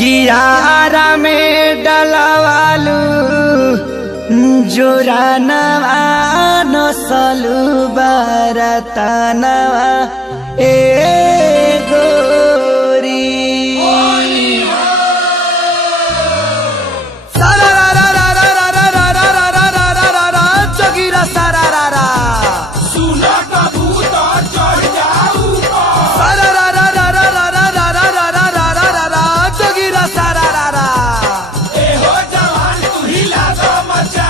कियारा में डलवालू जोरानवा नसलू बरतनवा ए गोरी चगिरा सारा सुना कबूतर चढ़ जाऊ चगिरा सारा एहो जवान तू ही लागो मचा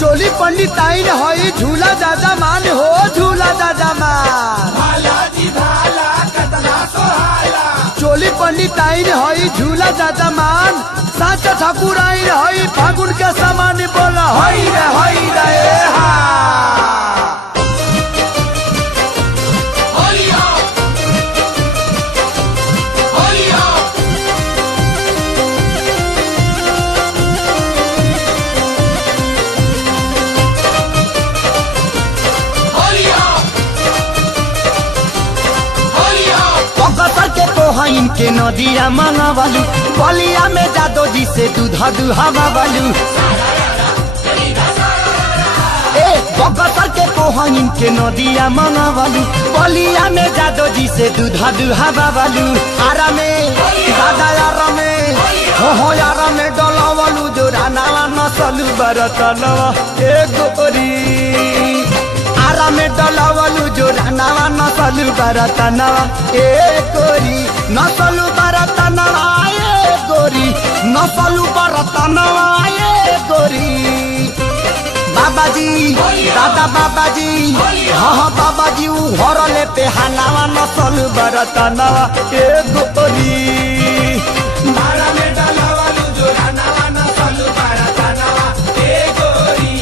चोली पंडिताइन हई झूला दादा मान हो झूला दादा मान भाला जी भाला कतना सोहाला चोली पंडिताइन हई झूला दादा मान साच ठाकुराइन हई फागुन के समान बोला हई रे ए हा होली हो होली हो होली हो होली हो पकतर के कोहाइन के नदिया मंगवालू बलिया में जादो जी से दूधा दुहावा वालू ए पकतर के कोहाइन के नदिया मंगवालू बलिया में जादो जी से दूधा दुहावा वालू आरा में दादा यारा में हो यारा में डलावालू जो रानावा नसलू बरतनवा ए गोरी आरा में डलावालू जो रानावा नसलू बरतनवा ए गोरी नसलू बरतनवा ए गोरी नसलू बरतनवा ए गोरी बाबाजी दादा बाबाजी हाँ बाबाजी उ हरले पे हनावा नसलू बरतनवा ए गोरी भाला में डलवालू जो रानावा नसलू बरतनवा ए गोरी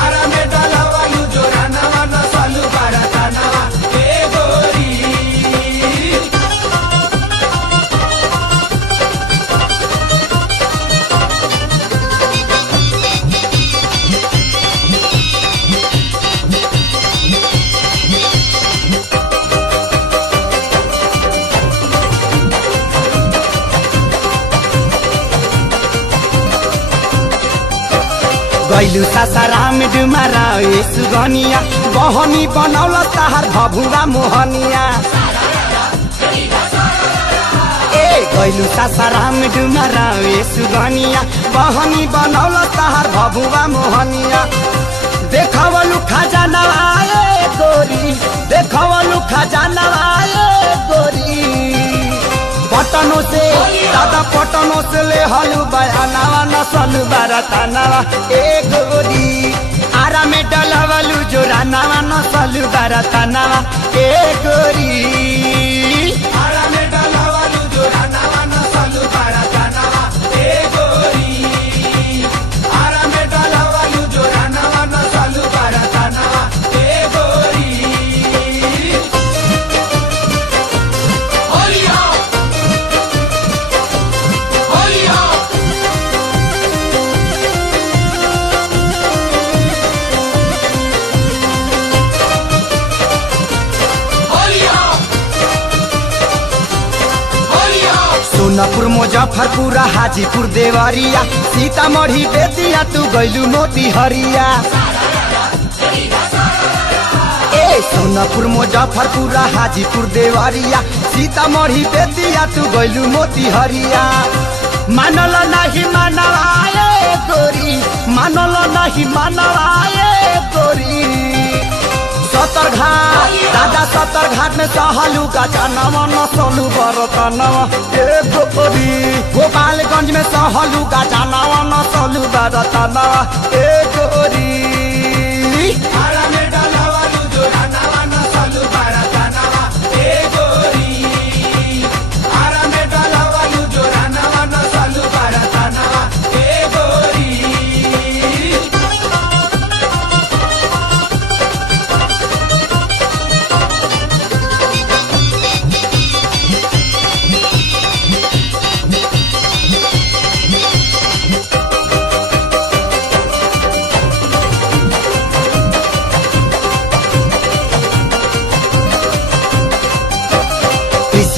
आरा में डलवालू जो रानावा नसलू बरतनवा ए गोरी गैलू सासाराम डुमारा ए सुगनिया बहनी बनौल ताहार भभुआ मोहनिया ए गैलू सासाराम डुमारा ए सुगनिया बहनी बनौल ताहार भभुआ मोहनिया देखवलू खजाना ए गोरी देखवलू खजाना ए गोरी पटनों से दादा पटनों से ले हलू बयानावा नसलू बरतनावा ए गोरी आरा में डलवलू जो रानावा नसलू बरतनावा ए गोरी आरा में डलवालू जो रानावा नसलू बरतनवा ए गोरी आरा में डलवालू जो रानावा नसलू बरतनवा ए गोरी होली हो होली हो होली हो होली हो सोनपुर मुजफ्फरपुर हाजीपुर देवरिया सीतामढ़ी बेतिया तू गैलू मोती हरिया ए सोनपुर मुजफ्फरपुर हाजीपुर देवरिया सीतामढ़ी बेतिया तू गैलू मोती हरिया मानल नहीं मानवाए गोरी मानल नहीं मानवाए गोरी सतर घाट दादा सतर घाट में सहलू गजनवा नसलू बरतनवा ए गोरी गोपालगंज में सहलू गजनवा नसलू बरतनवा ए गोरी आरा में डलवालू जो रानावा नसलू बरतनवा ए गोरी आरा में डलवालू जो रानावा नसलू बरतनवा ए गोरी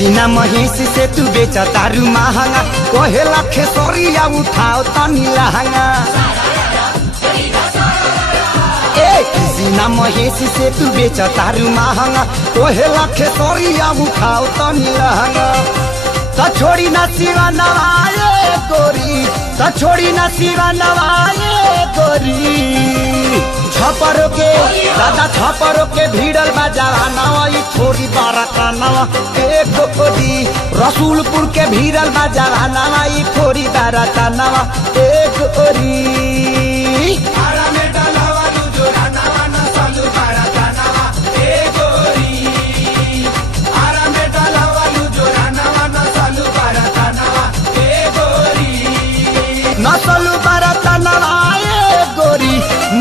किसीना महेश से तू बेचा तारू महंगा कहेला खेसरिया उठाओ तनी लहंगा किसीना महेश से तू बेचा तारू महंगा कहेला खेसरिया उठाओ तनी लहंगा त छोड़ी ना सिवा नवाए गोरी त छोड़ी ना सिवा नवाए गोरी छपरों के दादा छपरों के भीड़ल बाजावा नवा थोड़ी बारका नवा एक गोरी रसूलपुर के भीड़ल बाजावा नवा थोड़ी बारका नवा एक गोरी आरा में डालावा लू जोरा नवा न सालू बारा नवा ए गोरी आरा में डालावा लू जोरा नवा न सालू बारा नवा ए गोरी नसलू बारका नवा ए गोरी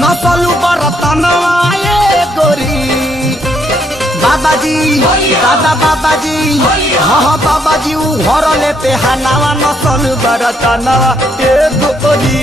नसलू बारका नवा ए गोरी बाबाजी दादा बाबाजी हाँ बाबाजी ऊ घर ले पे हनावा नसलू बारका नवा ए गोरी